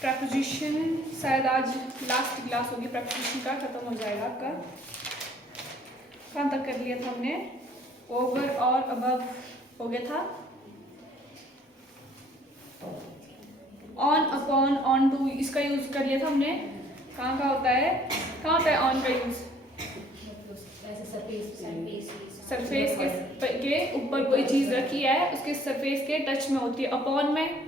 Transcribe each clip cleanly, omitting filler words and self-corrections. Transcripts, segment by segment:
Preposition शायद आज last class होगी, प्रेपोजिशन का खत्म हो जाएगा आपका। कहाँ तक कर लिया था हमने? ओवर और अबव हो गया था। ऑन, अपॉन, ऑन टू, इसका यूज कर लिया था हमने। कहाँ कहाँ होता है, कहाँ होता है ऑन का यूज? सरफेस के ऊपर कोई चीज रखी है, उसके सरफेस के टच में होती है। अपॉन में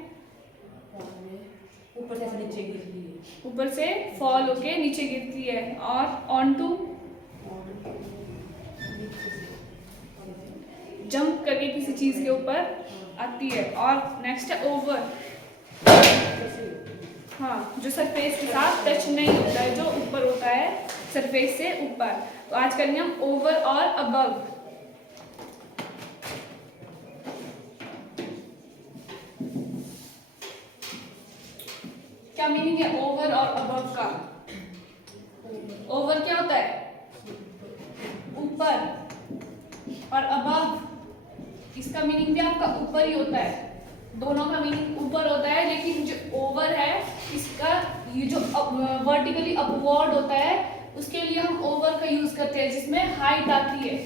ऊपर से नीचे गिरती है, ऊपर से फॉल होके नीचे गिरती है। और ऑन टू जंप करके किसी चीज के ऊपर आती है। और नेक्स्ट है ओवर, हाँ, जो सरफेस के साथ टच नहीं होता है, जो ऊपर होता है सरफेस से ऊपर। तो आज करेंगे हम ओवर और अबव। क्या मीनिंग है ओवर और अबव का? ओवर क्या होता है? ऊपर। और अबव, इसका मीनिंग भी आपका ऊपर ही होता है। दोनों का मीनिंग ऊपर होता है, लेकिन जो ओवर है इसका ये जो वर्टिकली अपवर्ड होता है, उसके लिए हम ओवर का यूज करते हैं, जिसमें हाइट आती है।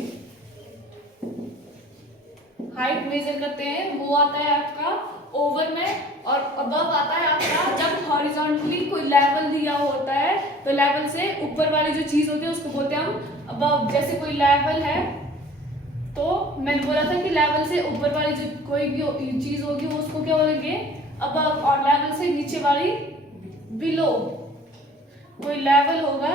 हाइट मेजर करते हैं, वो आता है आपका ओवर में। और अबव आता है आपका जब हॉरिजॉन्टली कोई लेवल दिया होता है, तो लेवल से ऊपर वाली जो चीज होती है उसको बोलते हैं हम अबव। जैसे कोई लेवल है, तो मैंने बोला था कि लेवल से ऊपर वाली जो कोई भी चीज होगी वो उसको क्या बोलेंगे? अबव। और लेवल से नीचे वाली बिलो। कोई लेवल होगा,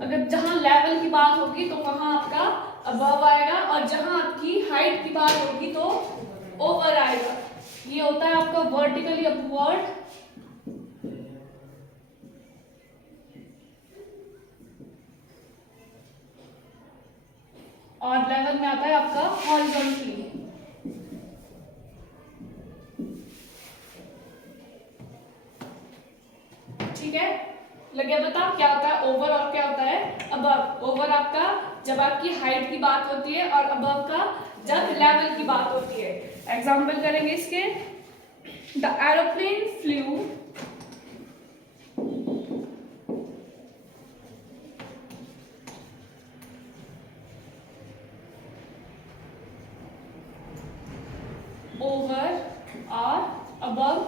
अगर जहां लेवल की बात होगी तो वहां आपका अबव आएगा, और जहां आपकी हाइट की बात होगी तो ओवर आएगा। ये होता है आपका वर्टिकली अपवर्ड। और लेवल में आता है आपका हॉरिजॉन्टली। ठीक है, लगे बता क्या होता है ओवर और क्या होता है अबव? ओवर आपका जब आपकी हाइट की बात होती है, और अबव का जब लेवल की बात होती है। एग्जाम्पल करेंगे इसके। द एरोप्लेन फ्लू ओवर और अबव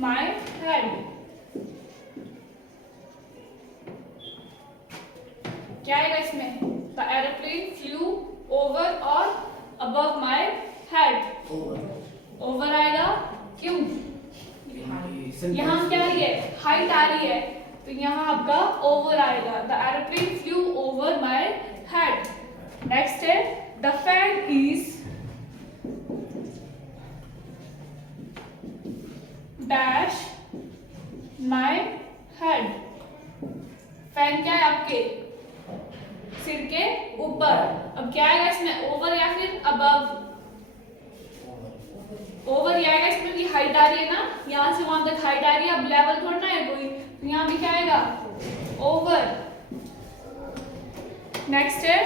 माई हेड। क्या आएगा इसमें? द एरोप्लेन फ्लू ओवर और अबव माई हेड। ओवर आएगा, क्यों? यहाँ क्या आ रही है? हाइट आ रही है, तो यहाँ आपका ओवर आएगा। The aeroplane flew over my head. Next है the fan is dash my head. Fan क्या है आपके सिर के ऊपर। अब क्या आएगा इसमें, ओवर या फिर अबव? ओवर ही आएगा इसमें, भी हाइट आ रही है ना, यहां से वहां तक हाइट आ रही है। अब लेवल थोड़ा ना है कोई, तो यहां भी क्या आएगा? ओवर। नेक्स्ट है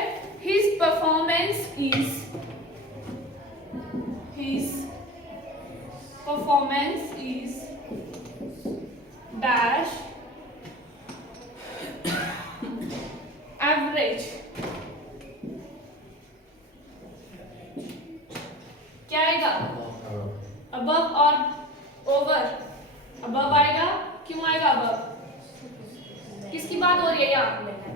his performance is dash average. क्या आएगा? अबव और ओवर। अबव आएगा, क्यों आएगा अबव? किसकी बात हो रही है यहाँ?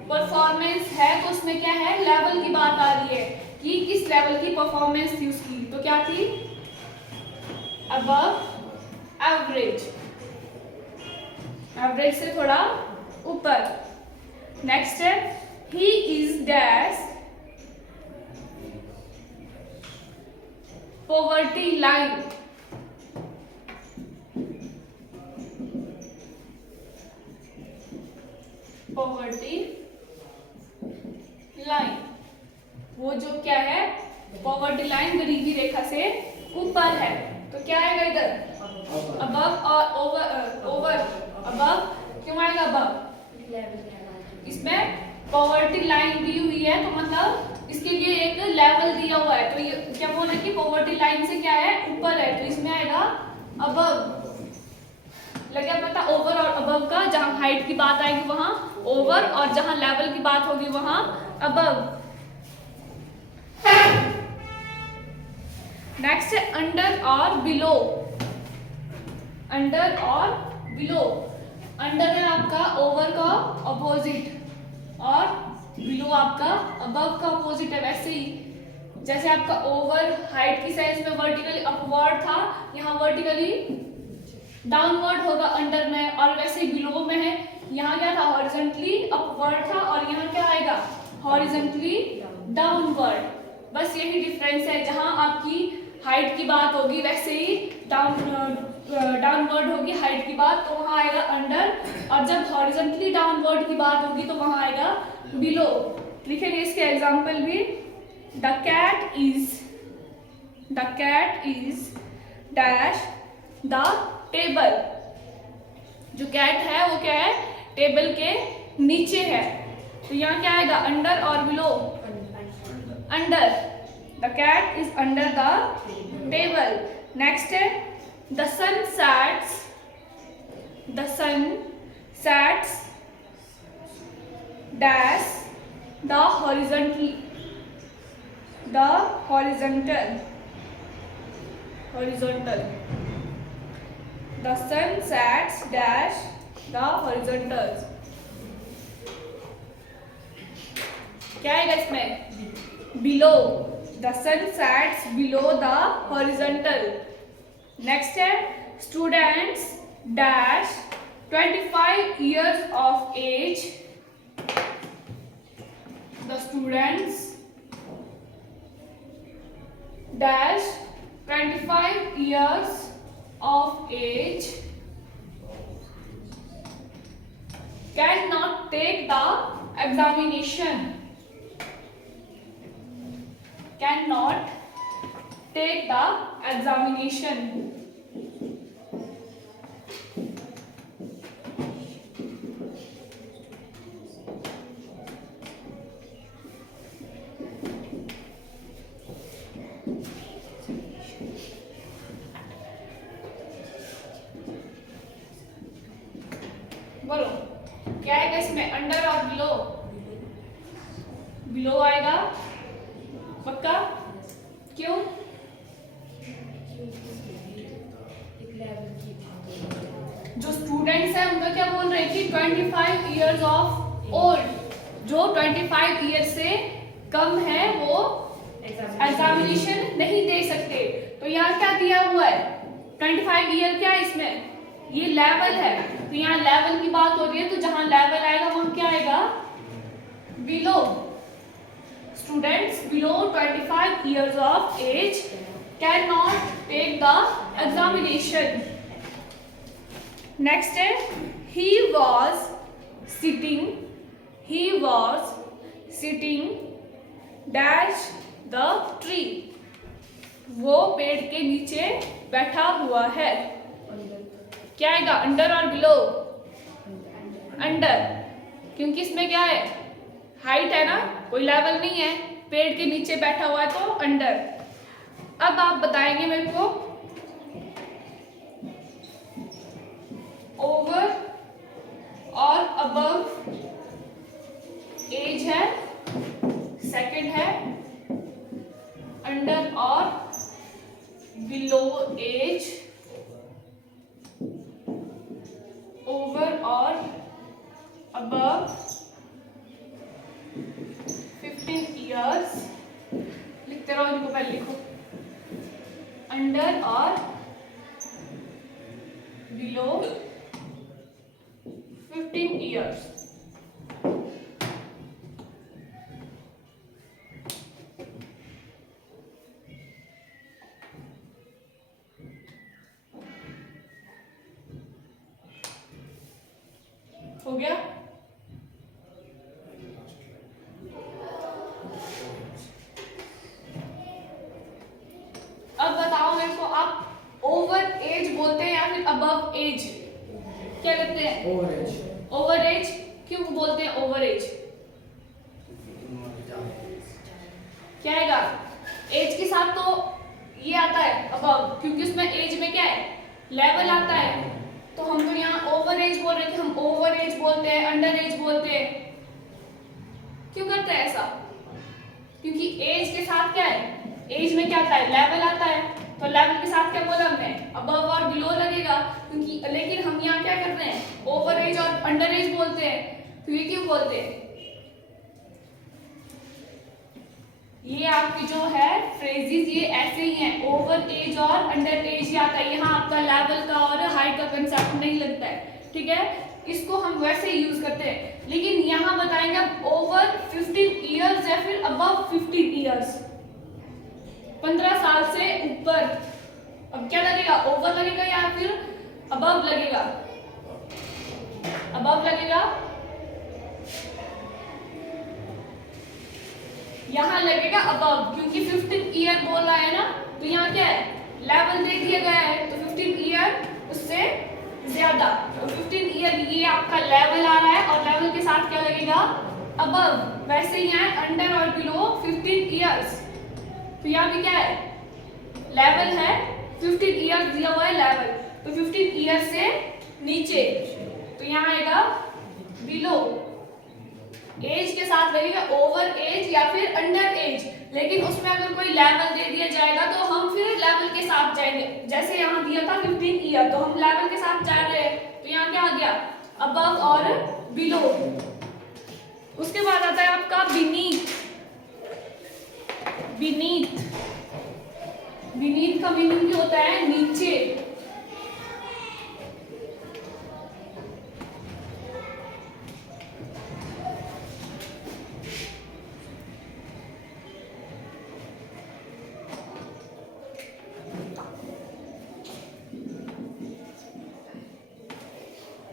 परफॉर्मेंस है, तो उसमें क्या है? लेवल की बात आ रही है कि किस लेवल की परफॉर्मेंस थी उसकी। तो क्या थी? Above average. एवरेज से थोड़ा ऊपर। नेक्स्ट है he is dash poverty line. Poverty line, वो जो क्या है? पॉवर्टी लाइन गरीबी रेखा से ऊपर है। तो क्या आएगा इधर? अबव और ओवर। अबव क्यों आएगा अबव? इसमें पॉवर्टी लाइन दी हुई है, तो मतलब इसके लिए एक लेवल दिया हुआ है। तो ये क्या बोल रहे हैं कि पॉवर्टी लाइन से क्या है? ऊपर है, तो इसमें आएगा अबव। लग गया पता ओवर और अबव का, जहां हाइट की बात आएगी वहां ओवर और जहां लेवल की बात होगी वहां अबव। नेक्स्ट है अंडर और बिलो। अंडर और बिलो। अंडर है आपका ओवर का अपोजिट और बिलो आपका अबव का अपोजिट है। वैसे ही जैसे आपका ओवर हाइट की साइज में वर्टिकली अपवर्ड था, यहाँ वर्टिकली डाउनवर्ड होगा अंडर में, और वैसे ही बिलो में है, यहाँ क्या था हॉरिजॉन्टली अपवर्ड था और यहाँ क्या आएगा हॉरिजॉन्टली डाउनवर्ड। बस यही डिफरेंस है, जहां आपकी हाइट की बात होगी वैसे ही डाउनवर्ड होगी हाइट की बात तो वहां आएगा अंडर, और जब हॉरिजॉन्टली डाउनवर्ड की बात होगी तो वहां आएगा बिलो। लिखेंगे इसके एग्जांपल भी। The cat is dash the table. जो कैट है वो क्या है टेबल के नीचे है, तो यहाँ क्या आएगा अंडर और below. Under, the cat is under the table. Next है the sun sets dash the horizontal. The sun sets dash the horizontals। क्या आएगा इसमें below। The sun sets below the horizontal। Next है students dash 25 years of age। The students dash 25 years of age cannot take the examination। Cannot take the examination। बोलो क्या आएगा इसमें under और below. Below आएगा पक्का, क्यों? जो स्टूडेंट्स हैं उनका क्या बोल रहे थे 25 इयर्स ऑफ ओल्ड। जो 25 ईयर से कम है वो एग्जामिनेशन नहीं दे सकते। तो यहाँ क्या दिया हुआ है 25 ईयर, क्या है इसमें ये लेवल है, तो यहाँ लेवल की बात हो रही है, तो जहां लेवल आएगा वहां क्या आएगा below. Students below 25 years of age cannot take the examination। Next है he was sitting dash the tree। वो पेड़ के नीचे बैठा हुआ है। क्या आएगा अंडर और बिलो। अंडर, क्योंकि इसमें क्या है हाइट है ना, कोई लेवल नहीं है, पेड़ के नीचे बैठा हुआ है तो अंडर। अब आप बताएंगे मेरे को ओवर और अबव एज है, सेकंड है अंडर और बिलो एज, ओवर और अबव 15 years। लिखते रहो इनको, पहले लिखो अंडर और बिलो 15 years। हो गया। अब बताओ मेरे को आप ओवर एज बोलते हैं या फिर अबव एज, क्या कहते हैं? Over as. ओवर एज क्यों बोलते हैं ओवर एज? क्या आएगा एज के साथ? तो ये आता है अबव, क्योंकि उसमें एज में क्या है लेवल आता है तो हम तो यहाँ ओवर एज बोल रहे थे, हम ओवर एज बोलते हैं, अंडर एज बोलते हैं। क्यों करते हैं ऐसा? क्योंकि एज के साथ क्या है, एज में क्या आता है, लेवल आता है। तो लेवल के साथ क्या बोला हमने, अबव और बिलो लगेगा। क्योंकि लेकिन हम यहाँ क्या कर रहे हैं, ओवर एज और अंडर एज बोलते हैं। तो ये क्यों बोलते हैं? ये आपकी जो है फ्रेजेस ये ऐसे ही हैं, ओवर एज और अंडर एज ही आता है। यहाँ आपका लेवल का और हाइट का कंसेप्ट नहीं लगता है, ठीक है। इसको हम वैसे ही यूज करते हैं, लेकिन यहाँ बताएंगे अब ओवर 15 इयर्स या फिर अबव 15 इयर्स, 15 साल से ऊपर। अब क्या लगेगा, ओवर लगेगा या फिर अबव लगेगा? अबव लगेगा। यहाँ लगेगा अबव, क्योंकि 15 ईयर बोल रहा है ना, तो यहाँ क्या है, लेवल दे दिया गया है, तो 15 ईयर उससे ज्यादा। तो 15 ईयर ये आपका लेवल आ रहा है, और लेवल के साथ क्या लगेगा, अबव। वैसे ही यहाँ अंडर और बिलो 15 ईयर्स, तो यहाँ भी क्या है, लेवल है, 15 ईयर दिया हुआ है लेवल, तो 15 ईयर से नीचे, तो यहाँ आएगा बिलो। एज के साथ लगेगा ओवर एज या फिर अंडर एज, लेकिन उसमें अगर कोई लेवल दे दिया जाएगा तो हम फिर लेवल के साथ जाएंगे। जैसे यहाँ दिया था 15 ईयर, तो हम लेवल के साथ जा रहे हैं, तो यहाँ क्या आ गया, अबव और बिलो। उसके बाद आता है आपका बीनीथ। बीनीथ, बीनीथ का मीनिंग क्या होता है, नीचे।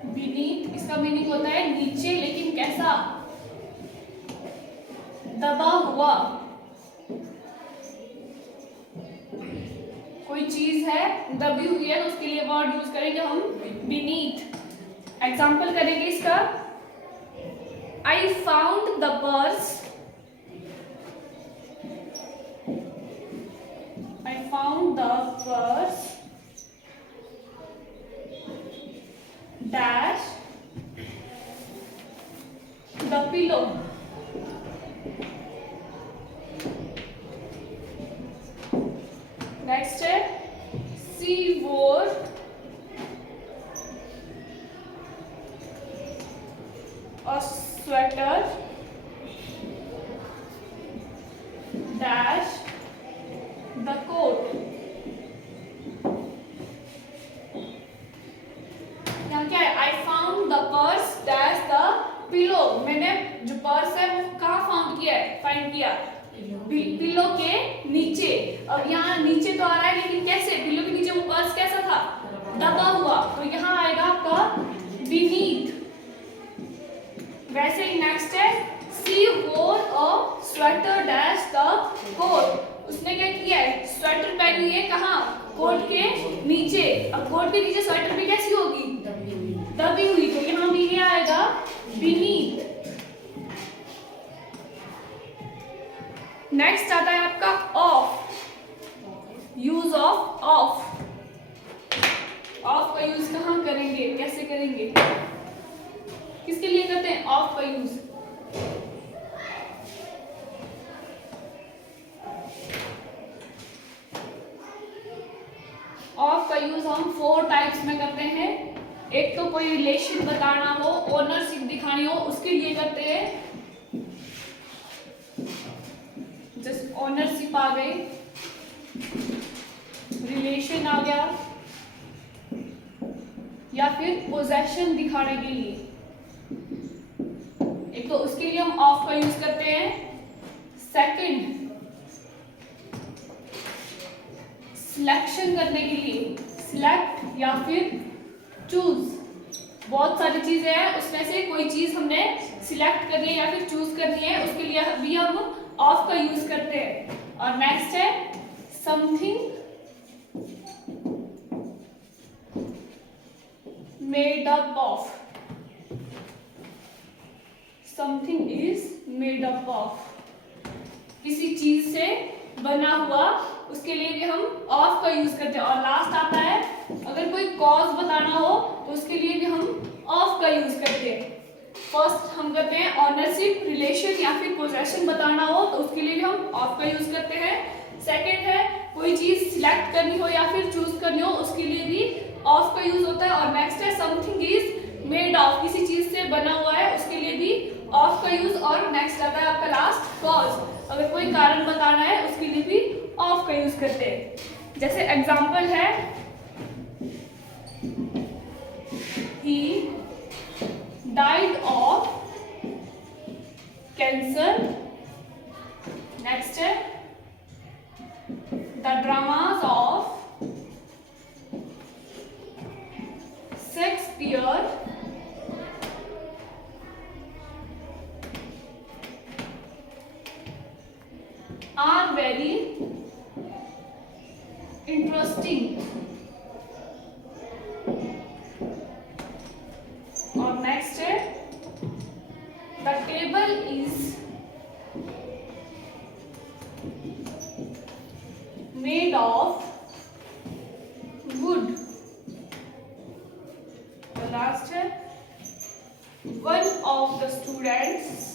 बीनीथ इसका मीनिंग होता है नीचे, लेकिन कैसा, दबा हुआ। कोई चीज है दबी हुई है, तो उसके लिए वर्ड यूज करेंगे हम बीनीथ। एग्जाम्पल करेंगे इसका, I found the purse, I found the purse dash the pillow. Next है she wore a sweater dash the coat. यहाँ क्या है, I found the purse dash the pillow. मैंने जो पर्स है वो कहाँ फाउंड किया है, फाइंड किया, पिलो के नीचे। अब यहाँ नीचे तो आ रहा है, लेकिन कैसे, पिलो के नीचे वो पर्स कैसा था, दबा हुआ, तो यहाँ आएगा आपका बीनीथ। वैसे ही नेक्स्ट है she wore a sweater dash the coat. उसने क्या किया है, स्वेटर पहनी है कहाँ, कोट के नीचे। अब कोट के नीचे स्वेटर भी कैसी होगी, दबी हुई, तो यहाँ भी क्या आएगा, बीनीथ। नेक्स्ट आता है आपका of, use of of. Of का यूज कहाँ करेंगे, कैसे करेंगे, किसके लिए करते हैं ऑफ का यूज, ऑफ का यूज हम 4 टाइप्स में करते हैं। एक तो कोई रिलेशन बताना हो, ओनरशिप दिखानी हो, उसके लिए करते हैं, जस्ट ओनरशिप आ गई, रिलेशन आ गया, या फिर पोजेशन दिखाने के लिए। एक तो उसके लिए हम ऑफ का यूज करते हैं। सेकंड, सिलेक्शन करने के लिए, सिलेक्ट या फिर चूज। बहुत सारी चीजें हैं, उसमें से कोई चीज हमने सिलेक्ट करनी है या फिर चूज करनी है, उसके लिए भी हम ऑफ का यूज करते हैं। और नेक्स्ट है something made up of, something is made up of, किसी चीज से बना हुआ, उसके लिए भी हम ऑफ का यूज करते हैं। और लास्ट आता है अगर कोई कॉज बताना हो तो उसके लिए भी हम ऑफ का यूज करते हैं। फर्स्ट हम करते हैं ऑनरशिप, रिलेशन या फिर पोजेशन बताना हो तो उसके लिए भी हम ऑफ का यूज करते हैं। सेकंड है कोई चीज सिलेक्ट करनी हो या फिर चूज करनी हो उसके लिए भी ऑफ का यूज होता है। और नेक्स्ट है समथिंग इज मेड ऑफ, किसी चीज से बना हुआ है उसके लिए भी ऑफ का यूज। और नेक्स्ट आता है आपका लास्ट कॉज, अगर कोई कारण बताना है उसके लिए भी ऑफ का यूज करते हैं। जैसे एग्जांपल है he died of cancer. Next है the dramas of Shakespeare are very interesting। और नेक्स्ट है the table is made of wood। the last है one of the students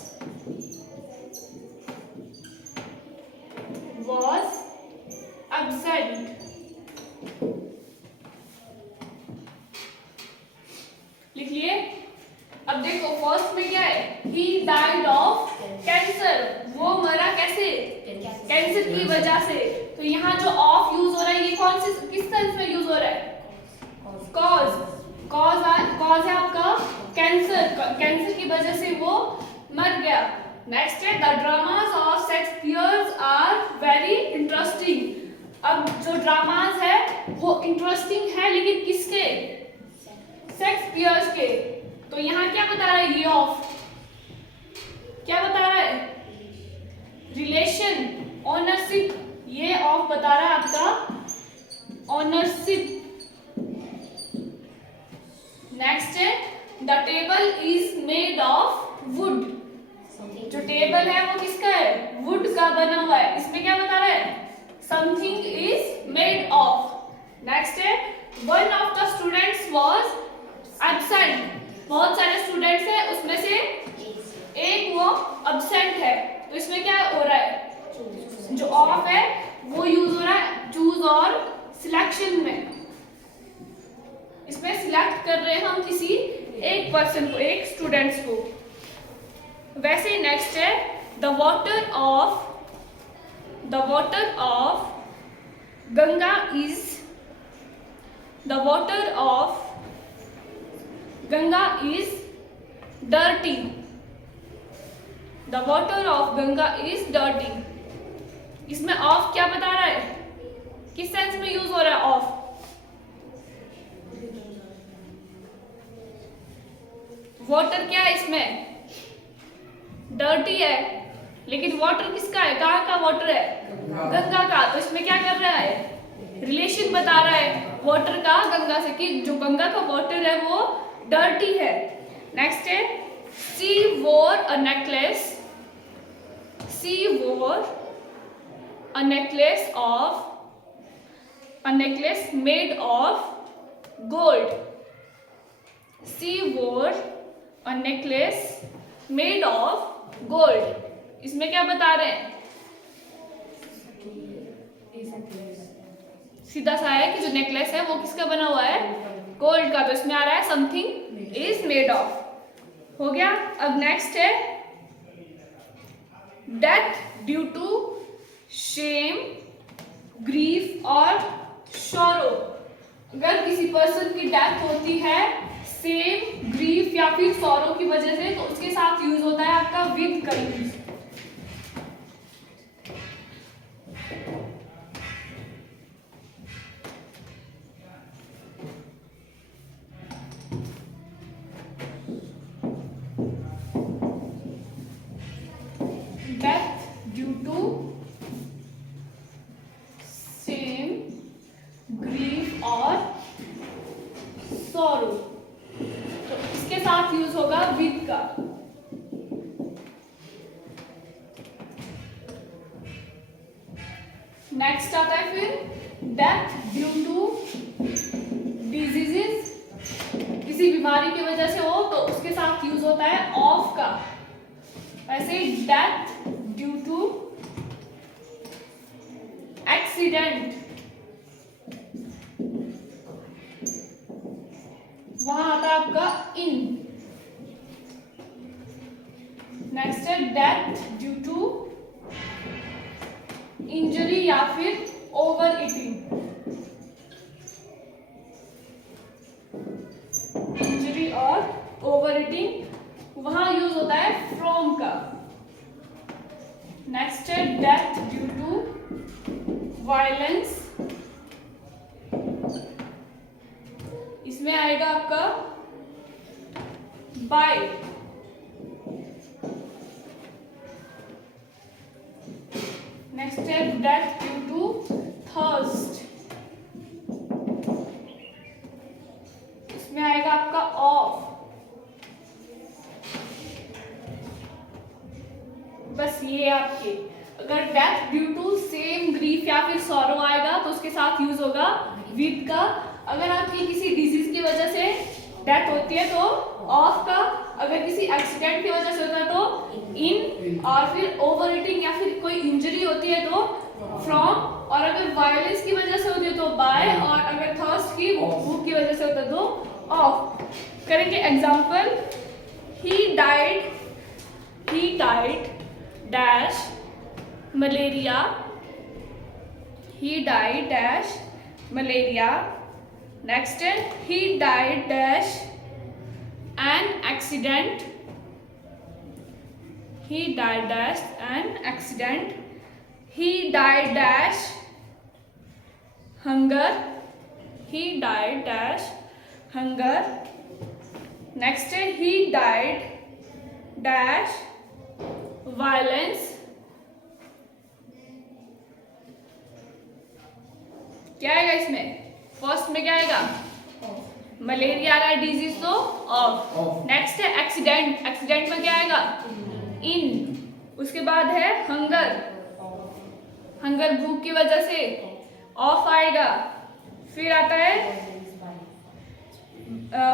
was absent। लिख लिए। अब देखो फर्स्ट में क्या है, he died of cancer, वो मरा कैसे, कैंसर की वजह से। तो यहाँ जो ऑफ यूज हो रहा है ये कौन से किस सेंस में यूज हो रहा है, कॉज। कॉज है आपका कैंसर, कैंसर की वजह से वो मर गया। नेक्स्ट है the dramas of Shakespeare are very interesting. अब जो ड्रामास है वो इंटरेस्टिंग है लेकिन किसके, शेक्सपियर के। तो यहाँ क्या बता रहा है ये ऑफ, क्या बता रहा है, रिलेशन, ओनरशिप, ये ऑफ बता रहा है आपका ओनरशिप। नेक्स्ट है the table is made of would. जो टेबल है वो किसका है, वुड का बना हुआ है। इसमें क्या बता रहा है, something is made of. Next है one of the students was absent. बहुत सारे स्टूडेंट्स हैं उसमें से एक वो एब्सेंट है। तो इसमें क्या हो रहा है, जो ऑफ है वो यूज हो रहा है चूज और सिलेक्शन में। इसमें सिलेक्ट कर रहे हैं हम किसी एक पर्सन को, एक स्टूडेंट्स को। वैसे नेक्स्ट है the water of Ganga is, the water of Ganga is dirty. The water of Ganga is dirty. इसमें ऑफ क्या बता रहा है, किस सेंस में यूज हो रहा है ऑफ, वाटर क्या है इसमें, डर्टी है, लेकिन वाटर किसका है, कहाँ का वाटर है, गंगा का। तो इसमें क्या कर रहा है, रिलेशन बता रहा है वाटर का गंगा से, कि जो गंगा का वाटर है वो डर्टी है। नेक्स्ट है शी वोर अ नेकलेस, शी वोर a necklace made of gold. She वोर a necklace made of gold. इसमें क्या बता रहे हैं, सीधा सा है कि जो नेकलेस है वो किसका बना हुआ है, गोल्ड का। तो इसमें आ रहा है समथिंग इज मेड ऑफ। हो गया। अब नेक्स्ट है death due to shame, grief और शोरो। अगर किसी पर्सन की डेथ होती है सेम, ग्रीफ या फिर सॉरो की वजह से, तो उसके साथ यूज होता है आपका विद का use. Death due to same, grief और सॉरो, तो इसके साथ यूज होगा विद का। नेक्स्ट आता है फिर डेथ ड्यू टू किसी बीमारी की वजह से हो तो उसके साथ यूज होता है ऑफ का। ऐसे डेथ ड्यू टू एक्सीडेंट, वहां आता है आपका इन। नेक्स्ट है डेथ ड्यू टू इंजरी या फिर ओवर ईटिंग, इंजरी और ओवर ईटिंग, वहां यूज होता है फ्रॉम का। नेक्स्ट है डेथ ड्यू टू वायलेंस, इसमें आएगा आपका बाय। नेक्स्ट है डेथ ड्यू टू थर्स्ट, इसमें आएगा आपका ऑफ। बस ये आपके, अगर death due to same grief या फिर सॉरो आएगा तो उसके साथ यूज होगा विद का। अगर आपकी किसी डिजीज की वजह से डेथ होती है तो ऑफ का, अगर किसी एक्सीडेंट की वजह से होता है तो इन, और फिर ओवर ईटिंग या फिर कोई इंजरी होती है तो फ्रॉम, और अगर वायलेंस की वजह से होती है तो बाय, और अगर थर्स्ट की भूख की वजह से होता है तो ऑफ। करेंगे example, he died dash malaria, he died dash malaria. Next है he died dash an accident, he died dash an accident. He died dash hunger, he died dash hunger. Next है he died dash violence. क्या आएगा इसमें? First में क्या आएगा? Malaria आ रहा है डिजीज तो ऑफ। नेक्स्ट है एक्सीडेंट, एक्सीडेंट में क्या आएगा? इन। उसके बाद है हंगर, हंगर भूख की वजह से ऑफ आएगा। फिर आता है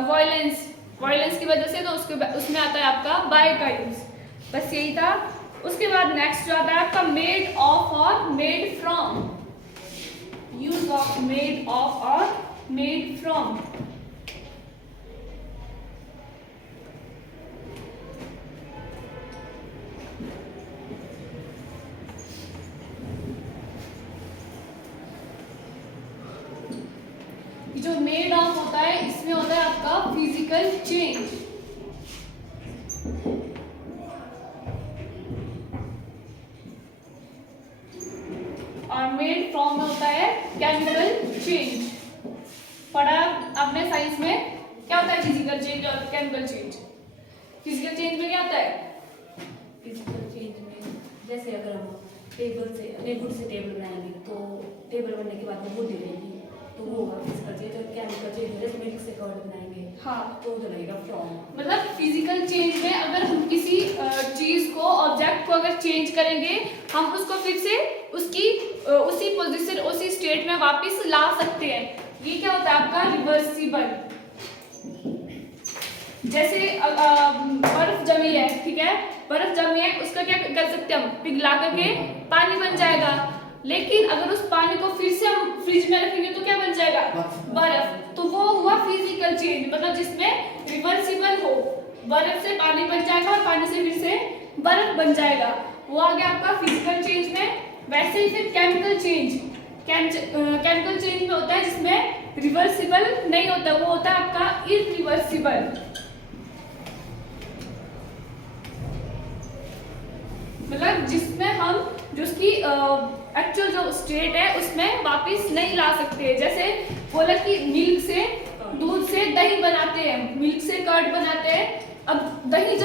वायलेंस, वायलेंस की वजह से तो उसमें आता है आपका बाय का यूज। बस यही था। उसके बाद नेक्स्ट जो आता है आपका मेड ऑफ और made from, use of made of or made from। जो मेड ऑफ होता है इसमें होता है आपका फिजिकल चेंज, और मेड फ्रॉम में होता है केमिकल चेंज। पढ़ा आपने साइंस में क्या होता है फिजिकल चेंज और केमिकल चेंज। फिजिकल चेंज में क्या होता है? फिजिकल चेंज में जैसे अगर हम टेबल से वुड से टेबल बनाएंगे तो टेबल बनने के बाद वो वुड रहेगी तो वो होगा फिजिकल चेंज। और केमिकल चेंज जैसे मिल्क से कर्ड बनाएंगे हाँ तो वो लगेगा फ्रॉम। मतलब फिजिकल चेंज में अगर हम किसी चीज को, ऑब्जेक्ट को अगर चेंज करेंगे हम उसको फिर से उसकी उसी पोजीशन, उसी स्टेट में वापस ला सकते हैं। ये क्या होता है आपका रिवर्सिबल। जैसे बर्फ जमी है, ठीक है, बर्फ जमी है, उसका क्या कर सकते हैं हम? पिघला करके पानी बन जाएगा। लेकिन अगर उस पानी को फिर से हम फ्रिज में रखेंगे तो क्या बन जाएगा? बर्फ। तो वो हुआ फिजिकल चेंज, मतलब जिसमें रिवर्सिबल हो, बर्फ से पानी बन जाएगा और पानी से फिर से बर्फ बन जाएगा, वो आ गया आपका फिजिकल चेंज में। वैसे ही फिर केमिकल चेंज, केमिकल चेंज में होता है जिसमें रिवर्सिबल नहीं होता, वो होता है आपका इरिवर्सिबल। मतलब जिसमें हम जो उसकी एक्चुअल जो स्टेट है उसमें वापस नहीं ला सकते। जैसे बोला कि मिल्क से, दूध से दही बनाते हैं, मिल्क से कर्ड बनाते हैं। अब दही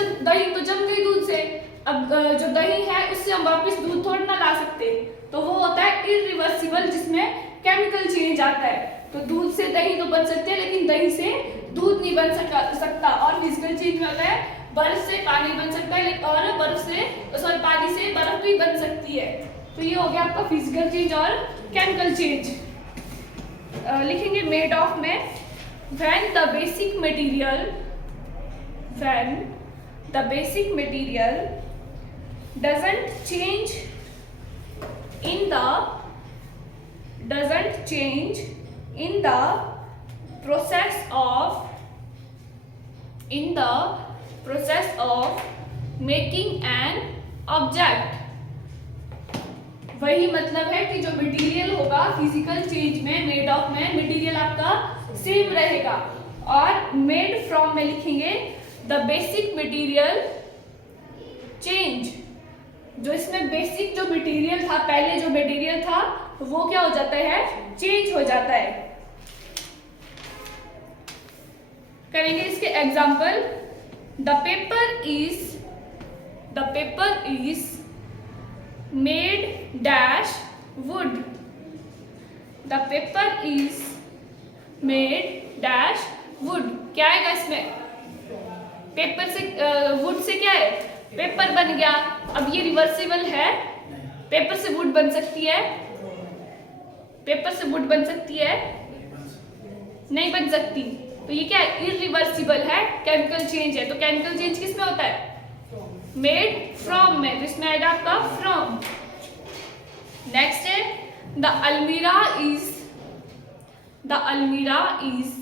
तो जम गई दूध से, अब जो दही है उससे हम वापस दूध थोड़ा ना ला सकते, तो वो होता है इरिवर्सिबल जिसमें केमिकल चेंज आता है। तो दूध से दही तो बन सकते हैं लेकिन दही से दूध नहीं बन सकता। और फिजिकल चेंज में होता है बर्फ से पानी बन सकता है और पानी से बर्फ भी बन सकती है। तो ये हो गया आपका फिजिकल चेंज और केमिकल चेंज। लिखेंगे मेड ऑफ में when the basic material doesn't change in the process of making an object। वही मतलब है कि जो मटेरियल होगा फिजिकल चेंज में, मेड ऑफ में मटेरियल आपका सेम रहेगा, और मेड फ्रॉम में लिखेंगे द बेसिक मटेरियल चेंज। जो इसमें बेसिक जो मटेरियल था, पहले जो मटेरियल था वो क्या हो जाता है, चेंज हो जाता है। करेंगे इसके example. The paper is made dash would. The paper is made dash would. क्या आएगा इसमें, पेपर से वुड से क्या है, पेपर बन गया। अब ये रिवर्सिबल है, पेपर से वुड बन सकती है, पेपर से वुड बन सकती है, नहीं बन सकती। तो ये क्या है, इरिवर्सिबल है, केमिकल चेंज है। तो केमिकल चेंज किस में होता है, मेड फ्रॉम में, तो इसमें आएगा आपका फ्रॉम। नेक्स्ट है द अलमीरा is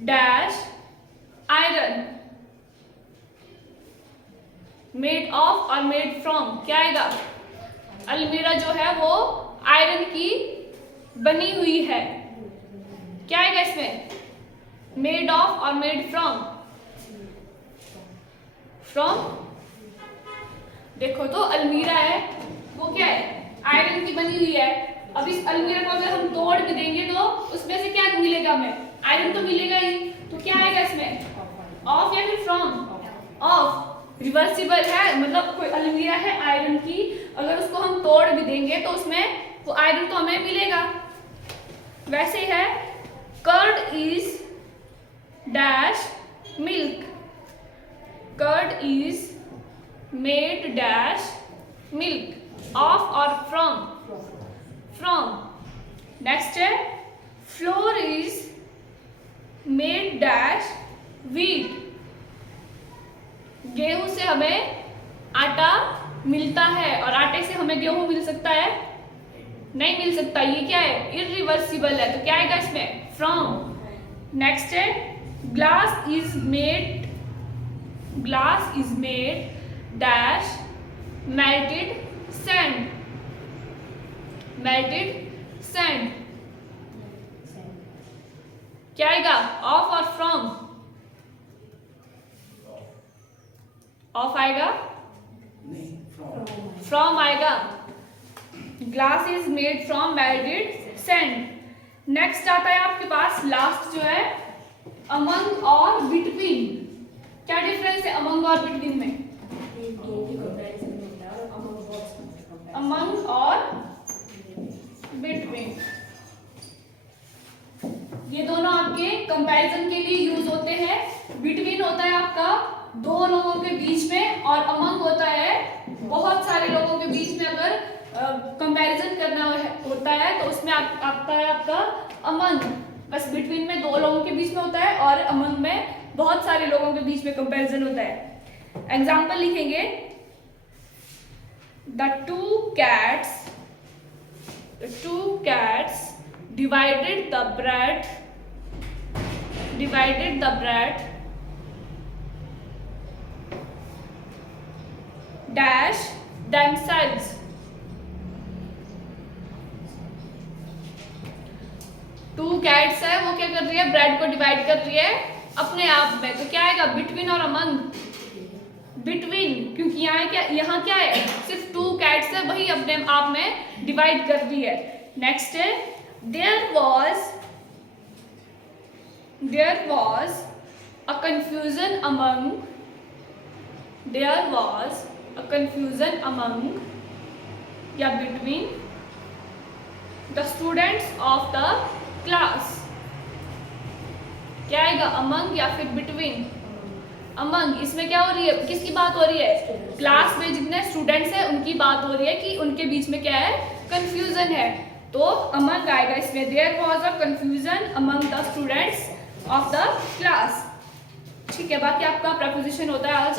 dash iron. Made of और मेड फ्रॉम क्या आएगा, अलमीरा जो है वो आयरन की बनी हुई है। क्या आएगा इसमें, मेड ऑफ और मेड फ्रॉम। देखो तो अलमीरा है वो क्या है, आयरन की बनी हुई है। अब इस अलमीरा को अगर हम तोड़ के देंगे तो उसमें से क्या मिलेगा हमें, आयरन तो मिलेगा ही। तो क्या आएगा इसमें, ऑफ या फिर फ्रॉम, ऑफ। रिवर्सिबल है, मतलब कोई अलमीरा है आयरन की, अगर उसको हम तोड़ भी देंगे तो उसमें वो आयरन तो हमें मिलेगा। वैसे है curd is dash milk. Curd is made dash milk, of और फ्रॉम। नेक्स्ट है flour is made dash wheat. गेहूं से हमें आटा मिलता है, और आटे से हमें गेहूं मिल सकता है, नहीं मिल सकता। ये क्या है, इरिवर्सिबल है, तो क्या आएगा इसमें, फ्रॉम। नेक्स्ट है glass is made dash melted sand. क्या आएगा, ऑफ और फ्रॉम, ऑफ आएगा, फ्रॉम आएगा। Glass is made from melted sand. Next आता है आपके पास लास्ट जो है अमंग और बिटवीन। क्या डिफरेंस है अमंग और बिटवीन में, अमंग और बिटवीन ये दोनों आपके कंपैरिजन के लिए यूज होते हैं। बिटवीन होता है आपका दो लोगों के बीच में, और अमंग होता है बहुत सारे लोगों के बीच में। अगर कंपैरिजन करना होता है तो उसमें आता है आपका अमंग। बस बिटवीन में दो लोगों के बीच में होता है, और अमंग में बहुत सारे लोगों के बीच में कंपैरिजन होता है। एग्जाम्पल लिखेंगे, the two cats divided the bread dash themselves। Two cats है, वो क्या कर रही है, ब्रेड को डिवाइड कर रही है अपने आप में। तो क्या आएगा, बिटवीन और अमंग, बिटवीन, क्योंकि यहाँ क्या है, सिर्फ टू कैट्स है, वही अपने आप में डिवाइड कर रही है। नेक्स्ट है there was a confusion among या between the students of the class। क्या आएगा, among या फिर between, among। इसमें क्या हो रही है, किसकी बात हो रही है, क्लास में जितने स्टूडेंट्स हैं उनकी बात हो रही है कि उनके बीच में क्या है, कंफ्यूजन है। तो among आएगा इसमें। There was a confusion among the students of the class. ठीक है, बाकी आपका प्रपोजिशन होता है आज